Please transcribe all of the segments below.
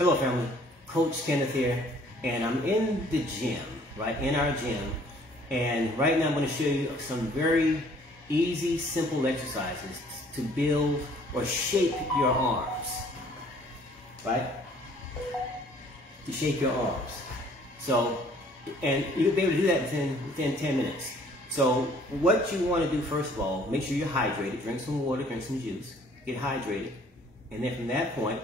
Hello family, Coach Kenneth here, and I'm in the gym, right, in our gym, and right now I'm going to show you some very easy, simple exercises to build or shape your arms, right, to shape your arms. So, and you'll be able to do that within 10 minutes. So what you want to do, first of all, make sure you're hydrated, drink some water, drink some juice, get hydrated, and then from that point,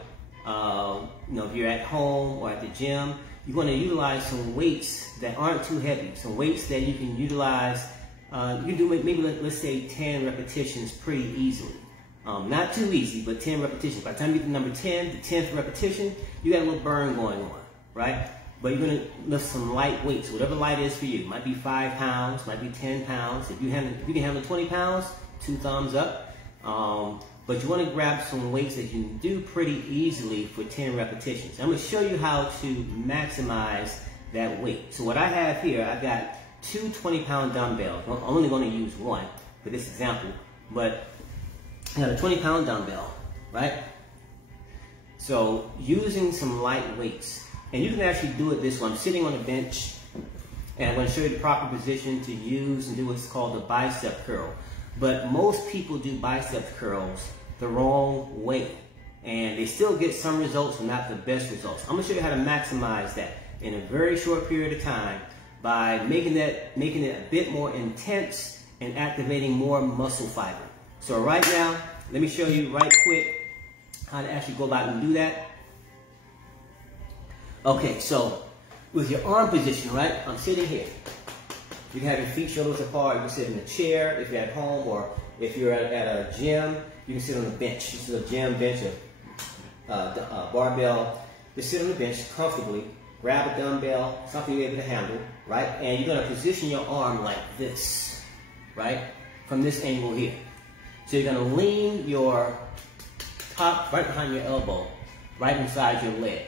if you're at home or at the gym, you want to utilize some weights that aren't too heavy, some weights that you can utilize. You can do maybe, let's say, 10 repetitions pretty easily. Not too easy, but 10 repetitions. By the time you get to number 10, the 10th repetition, you got a little burn going on, right? But you're going to lift some light weights, whatever light is for you. It might be 5 pounds, might be 10 pounds. If you can handle 20 pounds, 2 thumbs up. But you want to grab some weights that you can do pretty easily for 10 repetitions. I'm going to show you how to maximize that weight. So what I have here, I've got 2 20-pound dumbbells. I'm only going to use one for this example, but I got a 20-pound dumbbell, right? So using some light weights, and you can actually do it this way. I'm sitting on a bench, and I'm going to show you the proper position to use and do what's called the bicep curl. But most people do bicep curls the wrong way, and they still get some results, but not the best results. I'm going to show you how to maximize that in a very short period of time by making it a bit more intense and activating more muscle fiber. So right now, let me show you right quick how to actually go about and do that. Okay, so with your arm position, right, I'm sitting here. You can have your feet shoulders apart. You can sit in a chair if you're at home, or if you're at a gym, you can sit on a bench. This is a gym bench, a barbell. Just sit on the bench comfortably. Grab a dumbbell, something you're able to handle, right? And you're going to position your arm like this, right? From this angle here. So you're going to lean your top right behind your elbow, right inside your leg.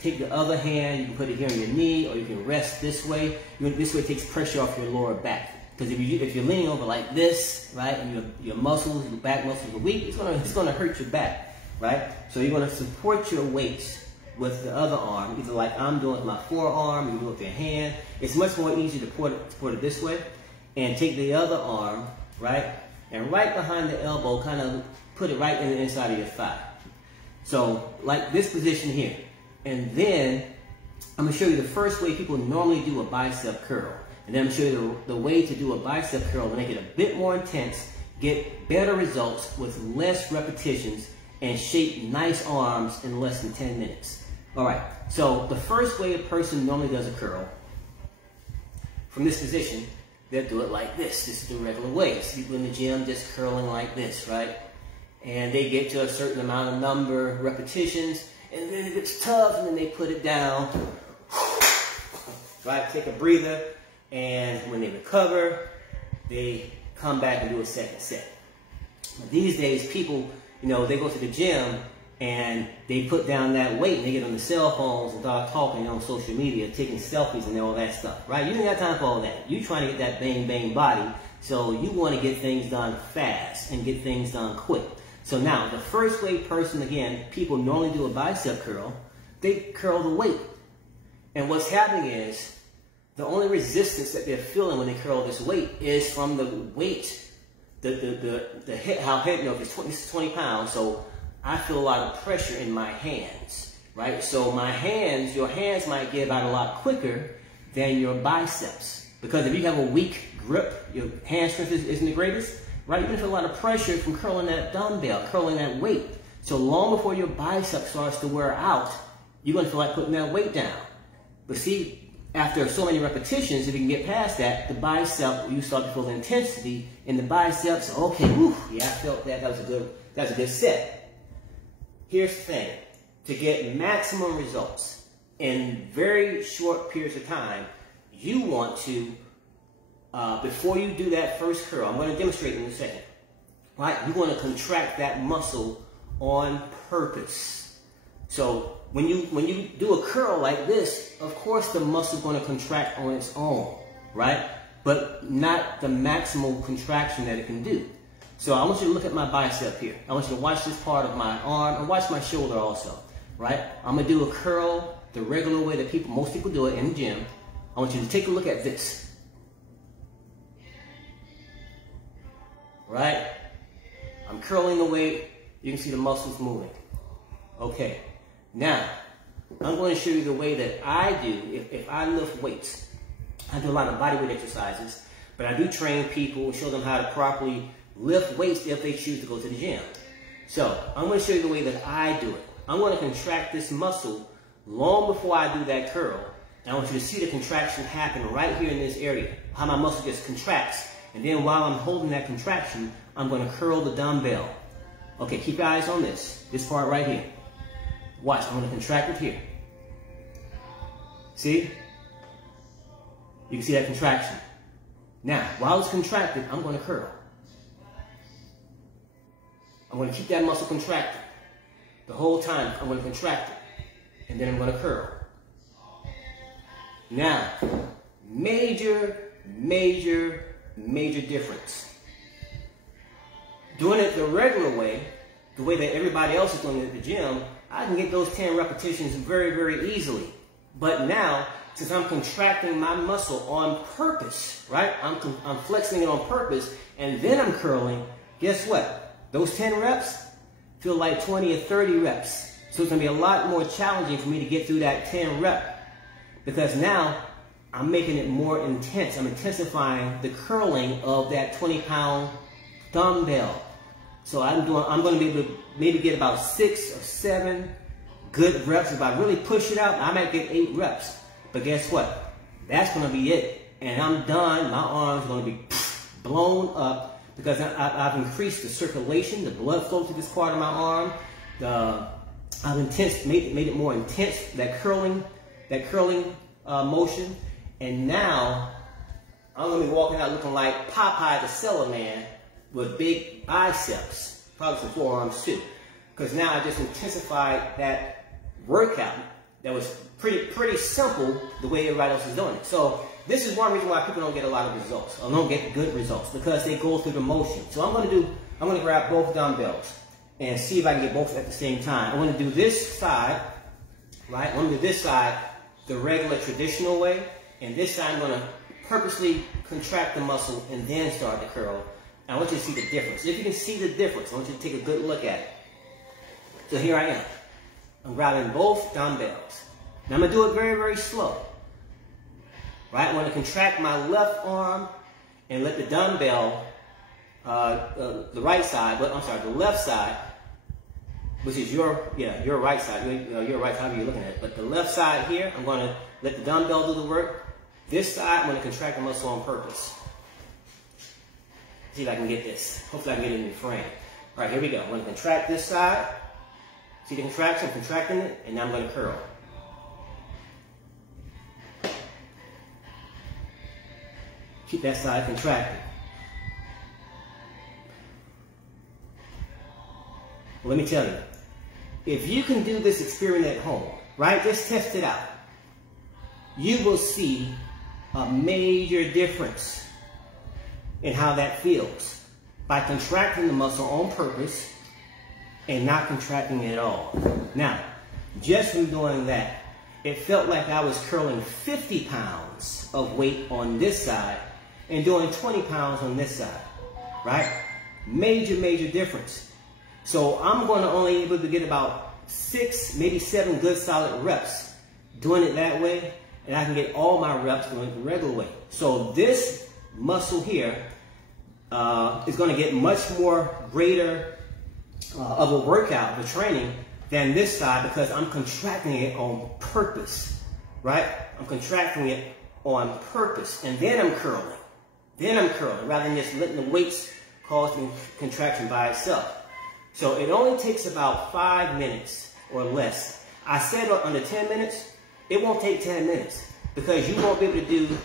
Take your other hand, you can put it here on your knee, or you can rest this way. This way it takes pressure off your lower back. Because if you're leaning over like this, right, and your muscles, your back muscles are weak, it's gonna hurt your back, right? So you're gonna support your weights with the other arm, either like I'm doing with my forearm, you can do it with your hand. It's much more easy to support it this way, and take the other arm, right, and right behind the elbow, kind of put it right in the inside of your thigh. So like this position here. And then I'm going to show you the first way people normally do a bicep curl. And then I'm going to show you the way to do a bicep curl to make it a bit more intense, get better results with less repetitions, and shape nice arms in less than 10 minutes. All right, so the first way a person normally does a curl, from this position, they'll do it like this. This is the regular way. So people in the gym just curling like this, right? And they get to a certain amount of repetitions, and then it gets tough, and then they put it down, right? Take a breather, and when they recover, they come back and do a second set. But these days, people, they go to the gym, and they put down that weight, and they get on the cell phones and start talking on social media, taking selfies and all that stuff, right? You ain't got time for all that. You're trying to get that bang, bang body, so you want to get things done fast and get things done quick. So now, the first way people normally do a bicep curl, they curl the weight. And what's happening is, the only resistance that they're feeling when they curl this weight is from the weight, the hip, how heavy, this is 20 pounds, so I feel a lot of pressure in my hands, right? So your hands might give out a lot quicker than your biceps. Because if you have a weak grip, your hand strength isn't the greatest, right? You're going to feel a lot of pressure from curling that dumbbell, curling that weight. So long before your bicep starts to wear out, you're going to feel like putting that weight down. But see, after so many repetitions, if you can get past that, the bicep, you start to feel the intensity in the biceps. Okay, whew, yeah, I felt that. That was a good set. Here's the thing. To get maximum results in very short periods of time, you want to before you do that first curl, I'm going to demonstrate in a second, right? You're going to contract that muscle on purpose. So when you do a curl like this, of course the muscle is going to contract on its own, right? But not the maximal contraction that it can do. So I want you to look at my bicep here. I want you to watch this part of my arm and watch my shoulder also. right? I'm gonna do a curl the regular way that most people do it in the gym. I want you to take a look at this. Right? I'm curling the weight. You can see the muscles moving. Okay. Now, I'm going to show you the way that I do if I lift weights. I do a lot of bodyweight exercises, but I do train people and show them how to properly lift weights if they choose to go to the gym. So, I'm going to show you the way that I do it. I'm going to contract this muscle long before I do that curl. And I want you to see the contraction happen right here in this area. How my muscle just contracts. And then while I'm holding that contraction, I'm going to curl the dumbbell. Okay, keep your eyes on this part right here. Watch, I'm going to contract it here. See? You can see that contraction. Now, while it's contracted, I'm going to curl. I'm going to keep that muscle contracted. The whole time, I'm going to contract it. And then I'm going to curl. Now, major difference. Doing it the regular way, the way that everybody else is doing it at the gym, I can get those 10 repetitions very easily. But now, since I'm contracting my muscle on purpose, right? I'm flexing it on purpose, and then I'm curling, guess what? Those 10 reps feel like 20 or 30 reps. So it's going to be a lot more challenging for me to get through that 10 rep. Because now, I'm making it more intense. I'm intensifying the curling of that 20-pound dumbbell. So I'm going to be able to maybe get about 6 or 7 good reps. If I really push it out, I might get 8 reps. But guess what? That's going to be it. And I'm done. My arms are going to be blown up because I've increased the circulation, the blood flow to this part of my arm. I've made it more intense, that curling motion. And now, I'm going to be walking out looking like Popeye the Cellar Man with big biceps, probably some forearms too. Because now I just intensified that workout that was pretty simple the way everybody else is doing it. So this is one reason why people don't get a lot of results, or don't get good results, because they go through the motion. So I'm going to grab both dumbbells and see if I can get both at the same time. I'm going to do this side, right? I'm going to do this side the regular traditional way. And this side, I'm going to purposely contract the muscle and then start the curl. And I want you to see the difference. If you can see the difference, I want you to take a good look at it. So here I am. I'm grabbing both dumbbells. Now I'm going to do it very slow. Right? I'm going to contract my left arm and let the dumbbell, the right side, the left side, which is your right side, your right side, you're looking at it. But the left side here, I'm going to let the dumbbell do the work. This side, I'm going to contract the muscle on purpose. See if I can get this. Hopefully I can get it in the frame. All right, here we go. I'm going to contract this side. See the contraction? I'm contracting it, and now I'm going to curl. Keep that side contracted. Well, let me tell you, if you can do this experiment at home, right? Just test it out. You will see a major difference in how that feels by contracting the muscle on purpose and not contracting it at all. Now, just from doing that, it felt like I was curling 50 pounds of weight on this side and doing 20 pounds on this side, right? Major difference. So I'm going to only be able to get about 6, maybe 7 good solid reps doing it that way, and I can get all my reps doing it the regular way. So this muscle here is going to get much more greater of a workout, the training, than this side because I'm contracting it on purpose, right? I'm contracting it on purpose, and then I'm curling. Rather than just letting the weights cause the contraction by itself. So it only takes about 5 minutes or less. I said under 10 minutes, it won't take 10 minutes because you won't be able to do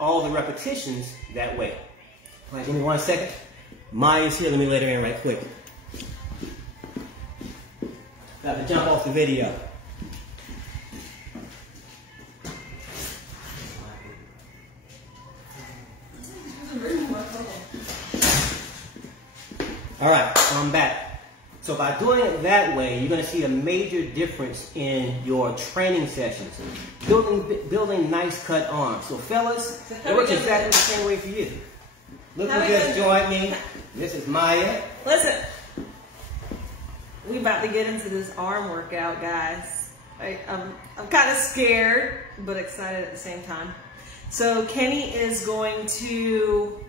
all the repetitions that way. All right, give me 1 second. Maya's here, let me let her in right quick. Got to jump off the video. All right, I'm back. So by doing it that way, you're going to see a major difference in your training sessions. Building nice cut arms. So fellas, it works exactly the same way for you. Look who just joined me. This is Maya. Listen, we about to get into this arm workout, guys. I'm kind of scared, but excited at the same time. So Kenny is going to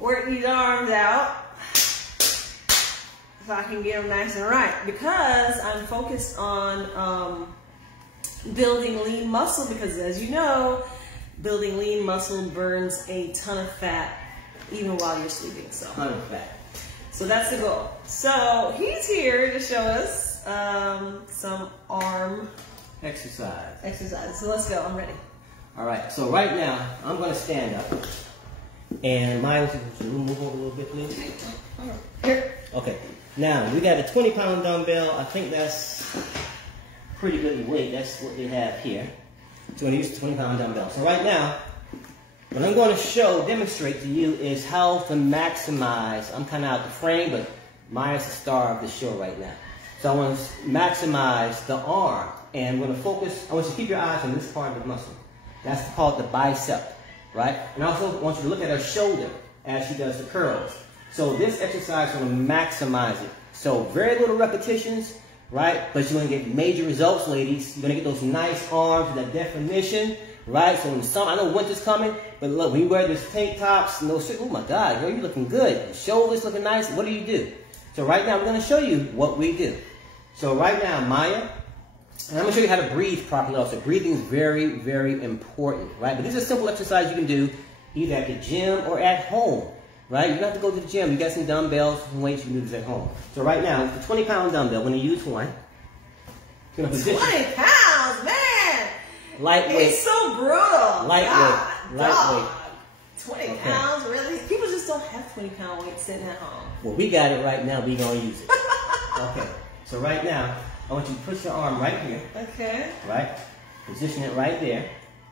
work these arms out so I can get them nice and right, because I'm focused on building lean muscle, because as you know, building lean muscle burns a ton of fat even while you're sleeping. So Ton of fat. So that's the goal. So he's here to show us some arm exercise. So let's go. I'm ready. All right. So right now I'm going to stand up, and Maya, move over a little bit, please. Here. Okay. Now we got a 20-pound dumbbell. I think that's pretty good weight. That's what they have here. So I'm going to use the 20-pound dumbbell. So right now, what I'm going to demonstrate to you is how to maximize. I'm kind of out the frame, but Maya's the star of the show right now. So I want to maximize the arm, and I'm going to focus. I want you to keep your eyes on this part of the muscle. That's called the bicep, right? And I also want you to look at her shoulder as she does the curls. So this exercise is going to maximize it. So very little repetitions, right? But you're going to get major results, ladies. You're going to get those nice arms, that definition, right? So in summer, I know winter's coming, but look, when you wear those tank tops and those shit, oh my God, girl, you're looking good. Your shoulders looking nice. What do? So right now, I'm going to show you what we do. So right now, Maya, and I'm going to show you how to breathe properly also. Breathing is very, very important, right? But this is a simple exercise you can do either at the gym or at home. Right? You don't have to go to the gym. You got some dumbbells, some weights, you can do this at home. So right now, the 20-pound dumbbell, when you use one, 20 pounds, man! Lightweight. It's so brutal. Lightweight. 20 pounds, really? People just don't have 20-pound weights sitting at home. Well, we got it right now. We're going to use it. Okay. So right now, I want you to push your arm right here. Okay. Right? Position it right there.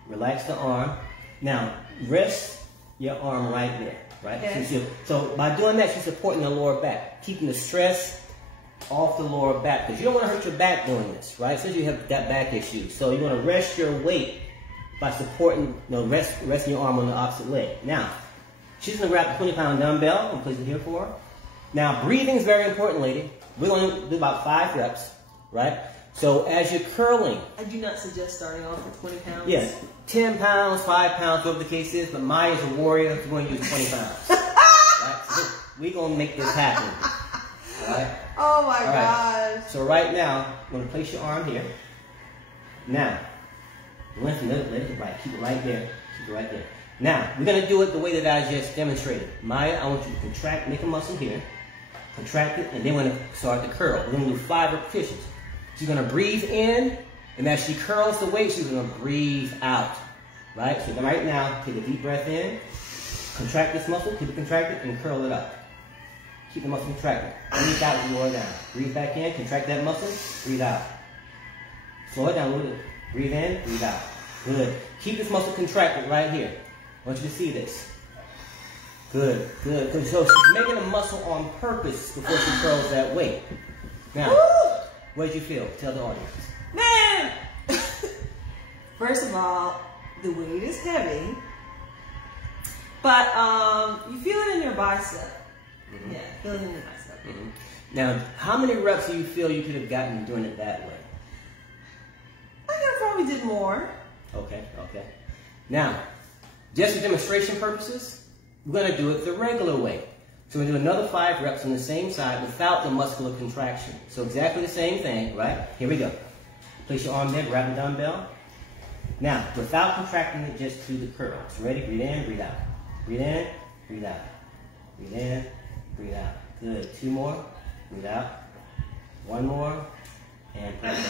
Relax the arm. Now, rest your arm right there. Right? Okay. So by doing that, you're supporting the lower back, keeping the stress off the lower back, because you don't want to hurt your back doing this, right? Since you have that back issue. So you want to rest your weight by supporting, resting your arm on the opposite leg. Now, she's going to grab the 20-pound dumbbell and place it here for her. Now, breathing is very important, lady. We're going to do about 5 reps, right? So as you're curling. I do not suggest starting off with 20 pounds. Yes. 10 pounds, 5 pounds, whatever the case is, but Maya's a warrior, we're going to use 20 pounds. Right? So we're going to make this happen. Right? Oh my gosh. So right now, I'm going to place your arm here. Now, lengthen it, let it right. Keep it right there. Keep it right there. Now, we're going to do it the way that I just demonstrated. Maya, I want you to contract, make a muscle here. Contract it, and then we're going to start the curl. We're going to do 5 repetitions. She's going to breathe in, and as she curls the weight, she's going to breathe out. Right? So right now, take a deep breath in, contract this muscle, keep it contracted, and curl it up. Keep the muscle contracted. Breathe out and lower down. Breathe back in, contract that muscle, breathe out. Slow it down a little bit. Breathe in, breathe out. Good. Keep this muscle contracted right here. I want you to see this. Good, good. So she's making a muscle on purpose before she curls that weight. Now, what did you feel? Tell the audience. Man! First of all, the weight is heavy, but you feel it in your bicep. Mm-hmm. Yeah, feel it in your bicep. Mm-hmm. Now, how many reps do you feel you could have gotten doing it that way? I think I probably did more. Okay, okay. Now, just for demonstration purposes, we're going to do it the regular way. So we're going to do another 5 reps on the same side without the muscular contraction. So exactly the same thing, right? Here we go. Place your arm there, grab the dumbbell. Now, without contracting it, just do the curls. Ready? Breathe in, breathe out. Breathe in, breathe out. Breathe in, breathe out. Good. 2 more. Breathe out. 1 more. And breathe out.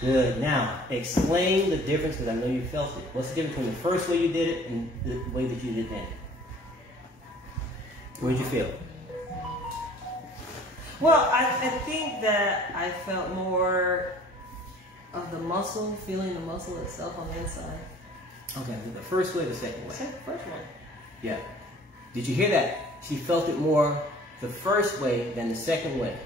Good. Now, explain the difference, because I know you felt it. What's the difference between the first way you did it and the way that you did then? What did you feel? Well, I think that I felt more of the muscle, feeling the muscle itself on the inside. Okay, the first way or the second way? First one. Yeah. Did you hear that? She felt it more the first way than the second way.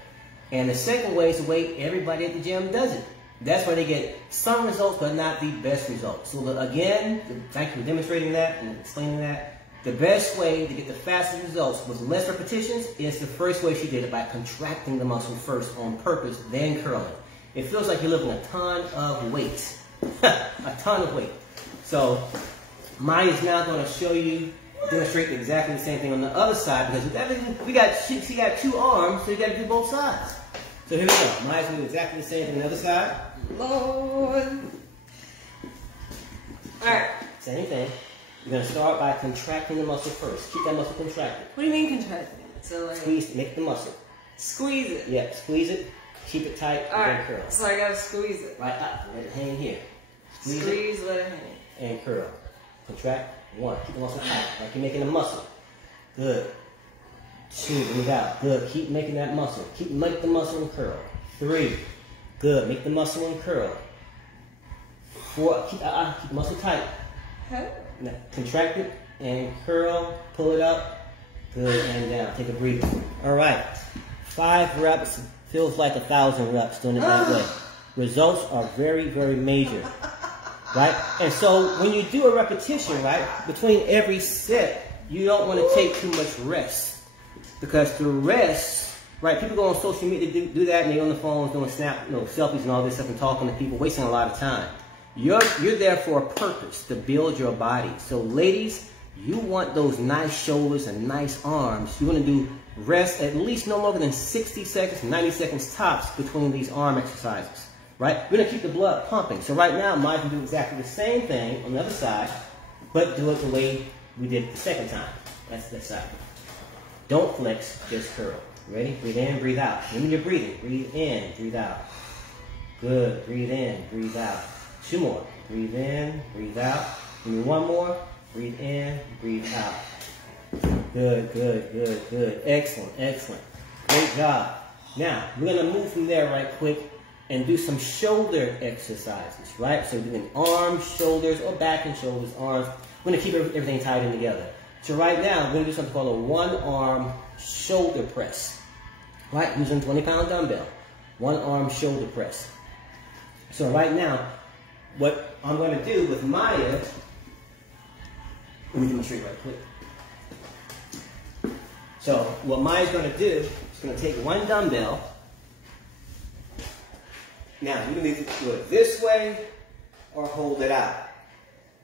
And the second way is the way everybody at the gym does it. That's why they get some results, but not the best results. So again, thank you for demonstrating that and explaining that. The best way to get the fastest results with less repetitions is the first way she did it, by contracting the muscle first on purpose, then curling. It feels like you're lifting a ton of weight. A ton of weight. So Maya's now going to show you, demonstrate exactly the same thing on the other side, because with everything, she got 2 arms, so you got to do both sides. So here we go. Maya's going to do exactly the same thing on the other side. Lord. Alright. Same thing. You're going to start by contracting the muscle first. Keep that muscle contracted. What do you mean contracting it? So like, squeeze, make the muscle. Squeeze it? Yeah, squeeze it, keep it tight, and then curl. So I got to squeeze it. Right up, let it hang here. Squeeze, let it hang. And curl. Contract, 1. Keep the muscle tight, like you're making a muscle. Good. 2, breathe out. Good. Keep making that muscle. Make the muscle and curl. 3. Good. Make the muscle and curl. 4. Keep the muscle tight. Huh? Now, contract it and curl. Pull it up. Good. And down. Take a breather. All right. 5 reps feels like 1,000 reps doing it that way. Results are very, very major. Right? And so when you do a repetition, right, between every set, you don't want to take too much rest. Because the rest, right, people go on social media to do that, and they're on the phones doing selfies and all this stuff and talking to people, wasting a lot of time. You're there for a purpose, to build your body. So ladies, you want those nice shoulders and nice arms. You want to do rest at least no longer than 60 seconds, 90 seconds tops between these arm exercises. Right? We're going to keep the blood pumping. So right now, Maya can do exactly the same thing on the other side, but do it the way we did it the second time. That's this side. Don't flex, just curl. Ready? Breathe in, breathe out. Remember you're breathing. Breathe in, breathe out. Good. Breathe in, breathe out. 2 more. Breathe in, breathe out. Give me 1 more. Breathe in, breathe out. Good, good, good, good. Excellent, excellent. Great job. Now, we're going to move from there right quick and do some shoulder exercises, right? So doing arms, shoulders, or back and shoulders, arms. We're going to keep everything tied in together. So right now, we're going to do something called a 1-arm shoulder press, right? Using a 20-pound dumbbell. 1-arm shoulder press. So right now, what I'm going to do with Maya, let me demonstrate right quick. So what Maya's going to do is going to take 1 dumbbell. Now, you can either do it this way or hold it out,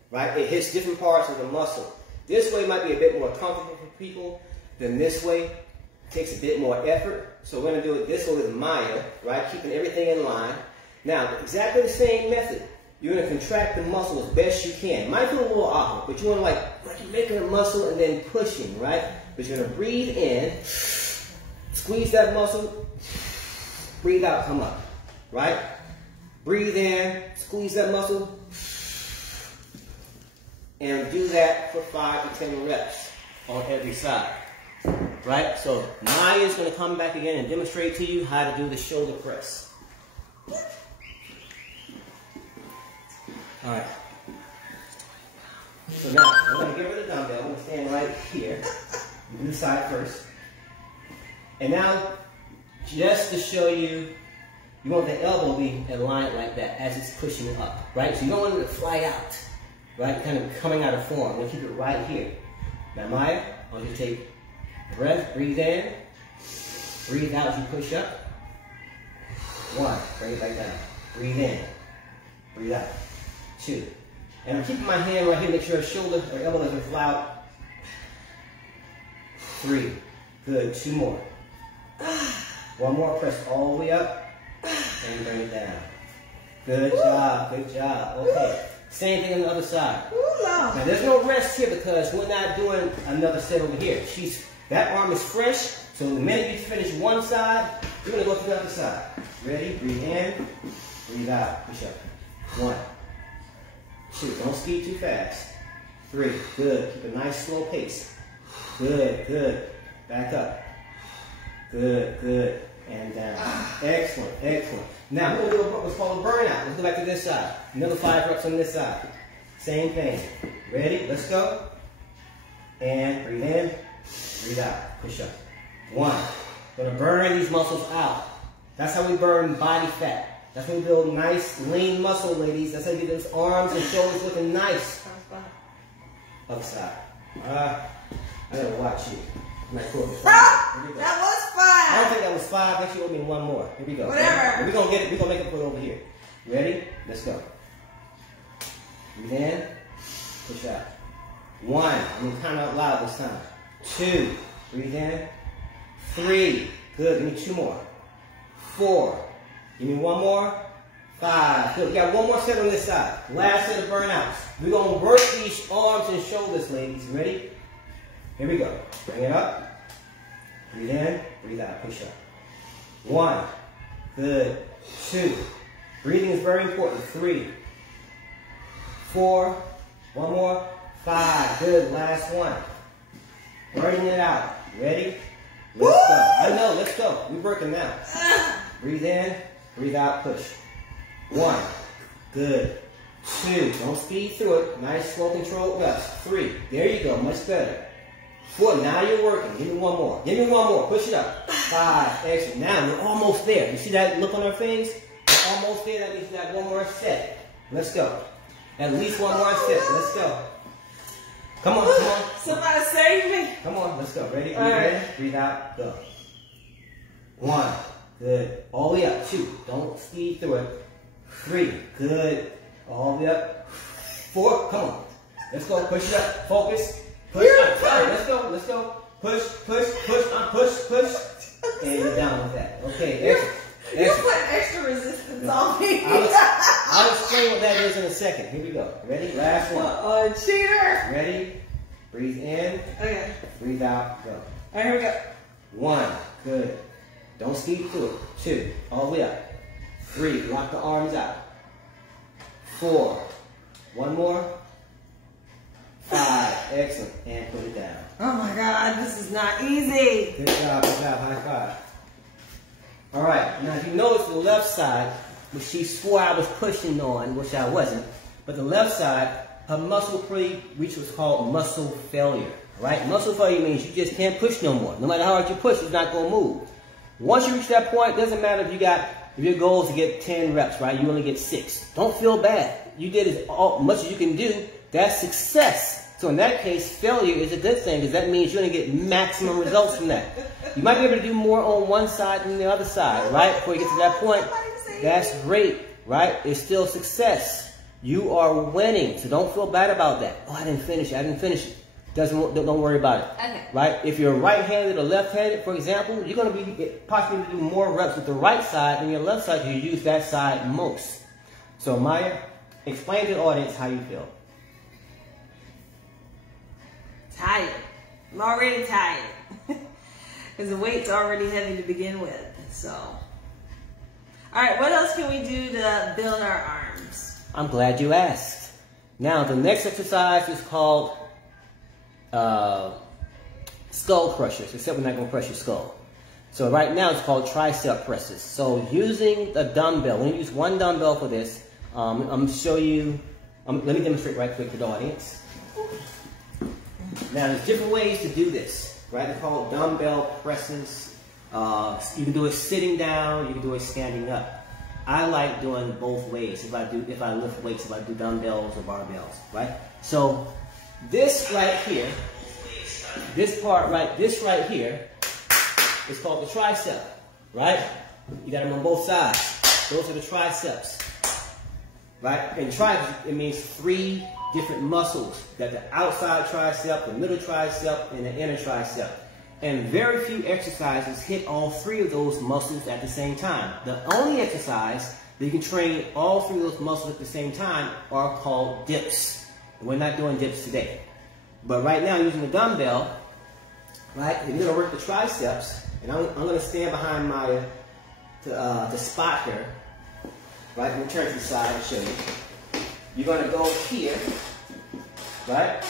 right? It hits different parts of the muscle. This way might be a bit more comfortable for people than this way. It takes a bit more effort. So we're going to do it this way with Maya, right? Keeping everything in line. Now, exactly the same method. You're going to contract the muscle as best you can. It might feel a little awkward, but you want to like you're making a muscle and then pushing, right? But you're going to breathe in, squeeze that muscle, breathe out, come up, right? Breathe in, squeeze that muscle, and do that for 5 to 10 reps on every side, right? So Maya's going to come back again and demonstrate to you how to do the shoulder press. All right. So now, I'm going to get rid of the dumbbell. I'm going to stand right here. You do the side first. And now, just to show you, you want the elbow be aligned like that as it's pushing up, right? So you don't want it to fly out, right? Kind of coming out of form. We'll keep it right here. Now, Maya, I want you to take a breath, breathe in, breathe out as you push up. 1, bring it back down. Breathe in, breathe out. 2. And I'm keeping my hand right here, make sure shoulder or elbow doesn't fly out. 3. Good. 2 more. 1 more. Press all the way up and bring it down. Good job. Good job. Okay. Same thing on the other side. Now there's no rest here because we're not doing another set over here. That arm is fresh. So the minute you finish one side, you're going to go to the other side. Ready? Breathe in. Breathe out. Push up. 1. 2. Don't speed too fast. 3. Good. Keep a nice slow pace. Good. Good. Back up. Good. Good. And down. Excellent. Excellent. Now we're going to do what's called a burnout. Let's go back to this side. Another 5 reps on this side. Same thing. Ready? Let's go. And breathe in. Breathe out. Push up. 1. Going to burn these muscles out. That's how we burn body fat. That's how we build nice, lean muscle, ladies. That's how you get those arms and shoulders looking nice. Upside. I gotta watch you. That was 5. I don't think that was 5. Actually, it would be one more. Here we go. Whatever. We're gonna get it. We're gonna make it put it over here. Ready? Let's go. Breathe in. Push out. 1. I'm gonna count out loud this time. 2. Breathe in. 3. Good. Give me 2 more. 4. Give me 1 more. 5. Good. We got 1 more set on this side. Last set of burnouts. We're gonna work these arms and shoulders, ladies. Ready? Here we go. Bring it up. Breathe in. Breathe out. Push up. 1. Good. 2. Breathing is very important. 3. 4. 1 more. 5. Good. Last one. Burning it out. Ready? Let's go. I know. Let's go. We're working now. Breathe in. Breathe out. Push. 1. Good. 2. Don't speed through it. Nice, slow, controlled reps. 3. There you go. Much better. 4. Now you're working. Give me 1 more. Give me 1 more. Push it up. 5. Excellent. Now we're almost there. You see that look on our face? We're almost there. That means we got 1 more set. Let's go. At least 1 more set. Let's go. Come on. Come on. Somebody save me. Come on. Let's go. Ready? Breathe in. Breathe out. Go. 1. Good. All the way up. 2. Don't speed through it. 3. Good. All the way up. 4. Come on. Let's go. Push it up. Focus. Push up. Let's go. Let's go. Push, push, push, push, push. And you're down with that. Okay. Excellent. You put extra resistance on me. I'll explain what that is in a second. Here we go. Ready? Last one. Cheater. Ready? Breathe in. Okay. Breathe out. Go. All right, here we go. 1. Good. Don't speed through it. 2. All the way up. 3. Lock the arms out. 4. 1 more. 5. Excellent. And put it down. Oh my God, this is not easy. Good job. Good job. High five. All right. Now, if you notice the left side, which she swore I was pushing on, which I wasn't, but the left side, her muscle pre-reach was called muscle failure. Right? Muscle failure means you just can't push no more. No matter how hard you push, it's not going to move. Once you reach that point, it doesn't matter if your goal is to get 10 reps, right? You only get 6. Don't feel bad. You did as much as you can do. That's success. So in that case, failure is a good thing because that means you're going to get maximum results from that. You might be able to do more on one side than the other side, right? Before you get to that point, that's great, right? It's still success. You are winning, so don't feel bad about that. Oh, I didn't finish it. I didn't finish it. Don't worry about it. Okay. Right? If you're right-handed or left-handed, for example, you're going to be possibly do more reps with the right side than your left side because you use that side most. So Maya, explain to the audience how you feel. Tired. I'm already tired. Because the weight's already heavy to begin with. So, all right, what else can we do to build our arms? I'm glad you asked. Now, the next exercise is called skull crushers, except we're not going to crush your skull. So right now it's called tricep presses. So using the dumbbell, we're going to use 1 dumbbell for this. I'm going to show you, let me demonstrate right quick to the audience. Now there's different ways to do this, right? They're called dumbbell presses. You can do it sitting down, you can do it standing up. I like doing both ways. If I lift weights, if I do dumbbells or barbells, right? So this right here, this right here is called the tricep, right? You got them on both sides. Those are the triceps, right? And tricep, it means 3 different muscles. Got the outside tricep, the middle tricep, and the inner tricep. And very few exercises hit all 3 of those muscles at the same time. The only exercise that you can train all 3 of those muscles at the same time are called dips. And we're not doing dips today. But right now, using the dumbbell, right, you're going to work the triceps. And I'm going to stand behind my the spot here. Right, I'm going to turn to the side and show you. You're going to go here, right,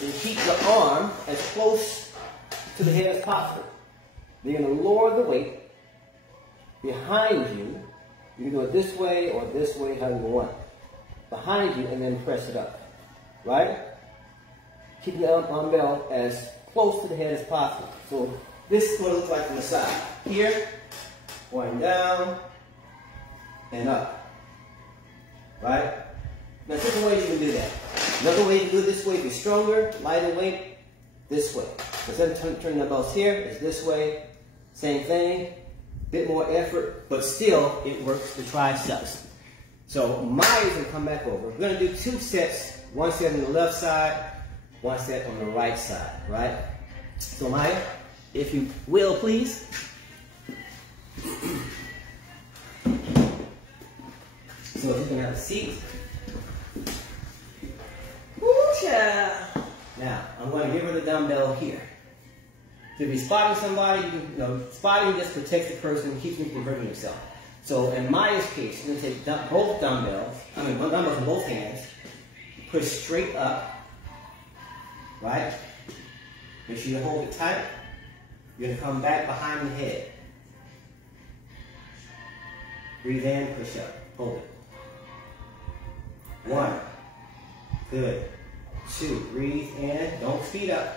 and keep the arm as close to the head as possible. You're going to lower the weight behind you. You can do it this way or this way, however you want. Behind you, and then press it up, right? Keep the dumbbell as close to the head as possible. So this is what it looks like from the side. Here, Going down and up. Right? Now, different ways you can do that. Another way you can do it this way, if you're stronger, lighter weight, this way. Instead of turning the dumbbells here, it's this way. Same thing. Bit more effort, but still, it works the triceps. So Maya's gonna come back over. We're gonna do 2 sets. 1 set on the left side, 1 set on the right side, right? So Maya, if you will, please. So if you can have a seat. Woo-cha. Now, I'm going to give her the dumbbell here. So if you're spotting somebody, spotting just protects the person and keeps them from hurting themselves. So in Maya's case, she's going to take both dumbbells, dumbbells in both hands, push straight up, right? Make sure you hold it tight. You're going to come back behind the head. Breathe in, push up, hold it. 1, good. 2, breathe in, don't speed up.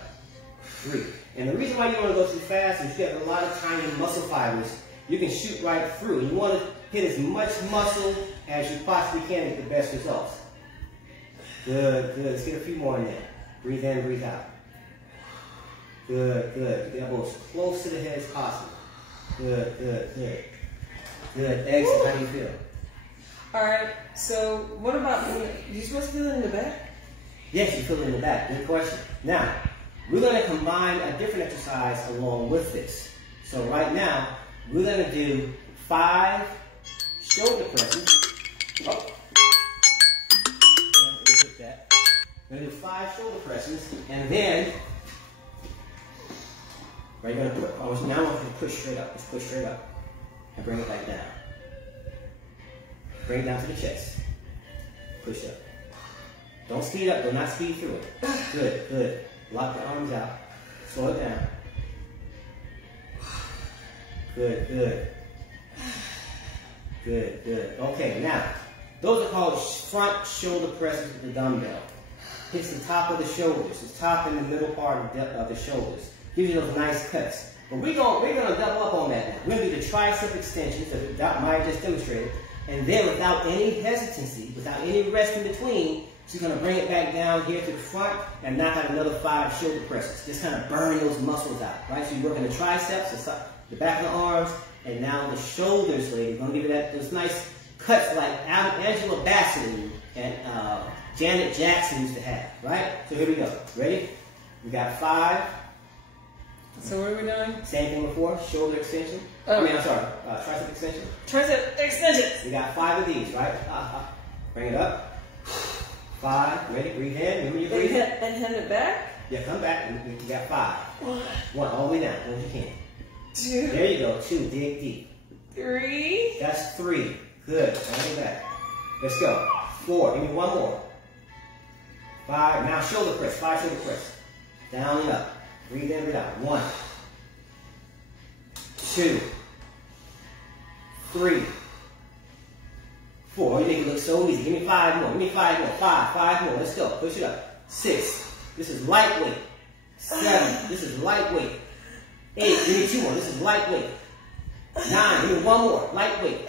3. And the reason why you want to go too fast is you have a lot of tiny muscle fibers. You can shoot right through. You want to hit as much muscle as you possibly can to get the best results. Good, good. Let's get a few more in there. Breathe in, breathe out. Good, good. The elbows close to the head as possible. Good, good, good. Good. Excellent. How do you feel? All right. So what about, you supposed to feel it in the back? Yes, you feel it in the back. Good question. Now, we're going to combine a different exercise along with this. So right now, we're going to do 5 shoulder presses. Oh. That. We're going to do 5 shoulder presses, and then we're going to put, now I want you to push straight up. Let's push straight up and bring it back down. Bring it down to the chest. Push up. Don't speed up. Do not speed through it. Good, good. Lock the arms out. Slow it down. Good, good. Good, good. Okay, now, those are called front shoulder presses with the dumbbell. Hits the top of the shoulders. It's top and the middle part of the shoulders. Gives you those nice cuts. But we're gonna double up on that now. We're gonna do the tricep extensions that Maya just demonstrated. And then without any hesitancy, without any rest in between, she's going to bring it back down here to the front and knock out another 5 shoulder presses. Just kind of burn those muscles out, right? So you're working the triceps, the back of the arms, and now the shoulders, lady. You're going to give it those nice cuts like Angela Bassett and Janet Jackson used to have, right? So here we go. Ready? We got 5. So what are we doing? Same thing before, shoulder extension. Oh. Tricep extension. Tricep extensions. We got 5 of these, right? Bring it up. 5. Ready? Breathe in. Remember you breathe in. And hand it back? Yeah, come back. You got 5. 1, all the way down, as long as you can. 2. There you go. 2. Dig deep. 3. That's 3. Good. All the way back. Let's go. 4. Give me 1 more. 5. Now shoulder press. 5 shoulder press. Down and up. Breathe in, breathe out. 1, 2, 3, 4. You make it look so easy. Give me 5 more. Give me 5 more. 5 more. Let's go. Push it up. 6. This is lightweight. 7. This is lightweight. 8. Give me 2 more. This is lightweight. 9. Give me 1 more. Lightweight.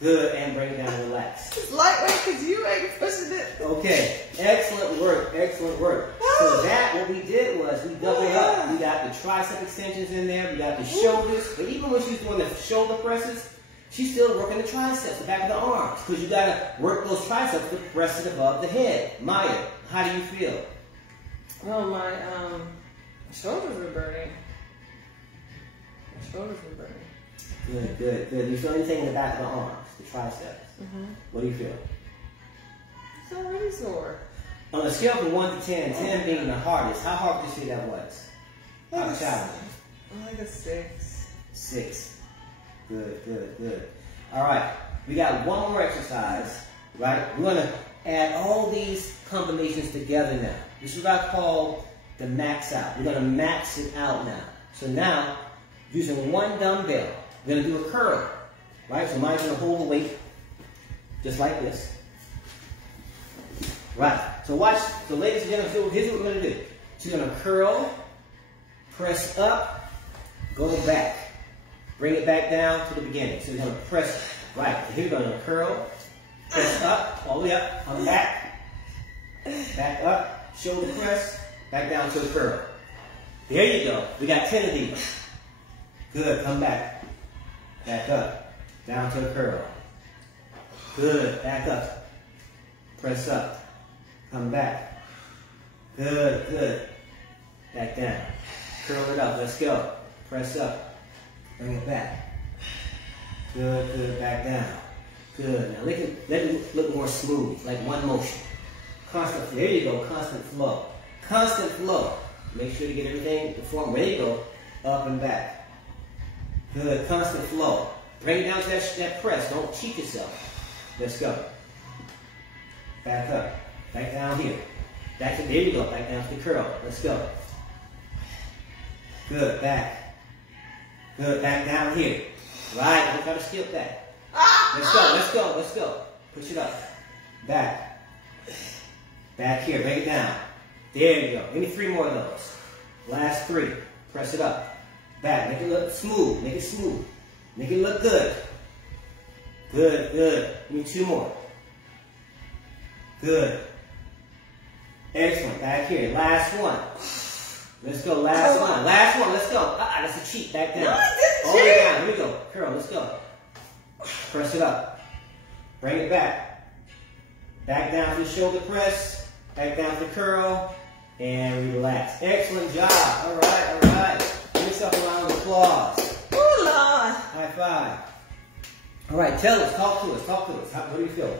Good. And bring it down and relax. It's lightweight because you ain't pushing it. Okay. Excellent work. Excellent work. So that, what we did was we doubled up. We got the tricep extensions in there. We got the shoulders. But even when she's doing the shoulder presses, she's still working the triceps, the back of the arms. Because you got to work those triceps to press it above the head. Maya, how do you feel? Oh, my shoulders were burning. My shoulders were burning. Good, good, good. Do you feel anything in the back of the arms, the triceps? What do you feel? It's already sore. On a scale from 1 to 10, 10 being the hardest, how hard would you say that was? How challenging? Like a 6. 6. Good, good, good. All right, we got one more exercise, right? We're going to add all these combinations together now. This is what I call the max out. We're going to max it out now. So now, using 1 dumbbell, we're going to do a curl, right? So Maya's going to hold the weight just like this. Right. So watch. So ladies and gentlemen, here's what we're going to do. She's going to curl, press up, go back. Bring it back down to the beginning. So we're going to press right. So here we're going to curl, press up, all the way up, come back, back up, shoulder press, back down to a curl. There you go. We got 10 of these. Good. Come back, back up, down to a curl. Good. Back up, press up, come back. Good. Good. Back down. Curl it up. Let's go. Press up. Bring it back. Good, good. Back down. Good. Now let it look more smooth, like one motion. Constant. There you go. Constant flow. Constant flow. Make sure to get everything to form. There you go. Up and back. Good. Constant flow. Bring it down to that press. Don't cheat yourself. Let's go. Back up. Back down here. Back to, there you go. Back down to the curl. Let's go. Good. Back. Good, back down here. Right, don't try to skip that. Let's go, let's go, let's go. Push it up. Back. Back here, bring it down. There you go. Give me 3 more of those. Last 3. Press it up. Back, make it look smooth. Make it smooth. Make it look good. Good, good. Give me 2 more. Good. Excellent. Back here. Last one. Let's go, last one. Last one, let's go. That's a cheat. Back down. No, I didn't all the way down. Here we go. Curl, let's go. Press it up. Bring it back. Back down to the shoulder press. Back down to the curl. And relax. Excellent job. All right, all right. Give yourself a round of applause. Oh, Lord. High five. All right, tell us. Talk to us. Talk to us. What do you feel?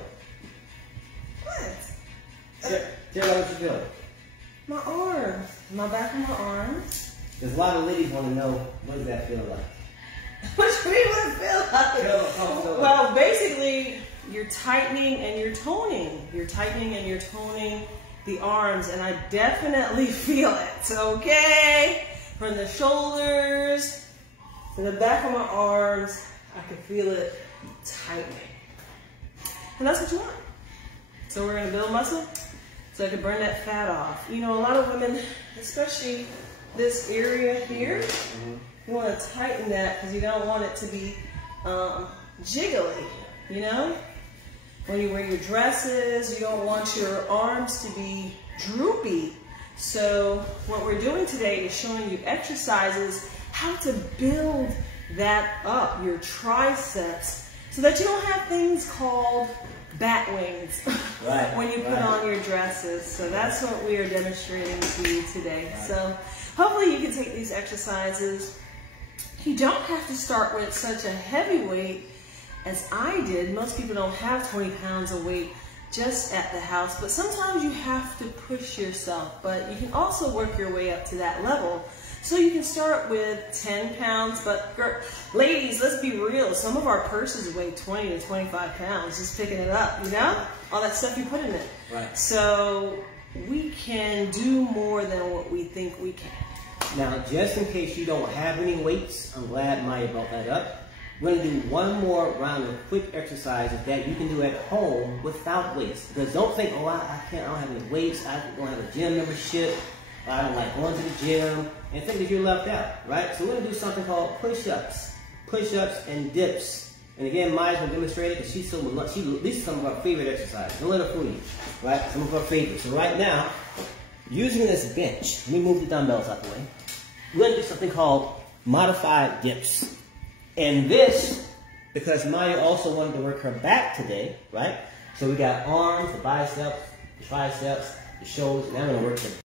What? Tell us what you feel. My arms. My back of my arms. There's a lot of ladies want to know, what does that feel like? What do you want to feel like? Well, basically, you're tightening and you're toning. You're tightening and you're toning the arms, and I definitely feel it, okay? From the shoulders to the back of my arms, I can feel it tightening. And that's what you want. So we're going to build muscle so I can burn that fat off. You know, a lot of women, especially this area here, you want to tighten that because you don't want it to be jiggly, you know? When you wear your dresses, you don't want your arms to be droopy. So what we're doing today is showing you exercises how to build that up, your triceps, so that you don't have things called bat wings when you put on your dresses. So that's what we are demonstrating to you today. So hopefully you can take these exercises. You don't have to start with such a heavy weight as I did. Most people don't have 20 pounds of weight just at the house, but sometimes you have to push yourself. But you can also work your way up to that level. So you can start with 10 pounds, but ladies, let's be real. Some of our purses weigh 20 to 25 pounds, just picking it up, you know? All that stuff you put in it. Right. So we can do more than what we think we can. Now, just in case you don't have any weights, I'm glad Maya brought that up. We're going to do one more round of quick exercises that you can do at home without weights. Because don't think, oh, I don't have any weights, I don't have a gym membership, I don't like going to the gym, and think that you're left out, right? So we're going to do something called push-ups. Push-ups and dips. And again, Maya's will demonstrate it because these are some of our favorite exercises. Don't let her fool you, right? Some of our favorites. So right now, using this bench, let me move the dumbbells out the way. We're going to do something called modified dips. And this, because Maya also wanted to work her back today, right? So we got arms, the biceps, the triceps, the shoulders, and now I'm going to work the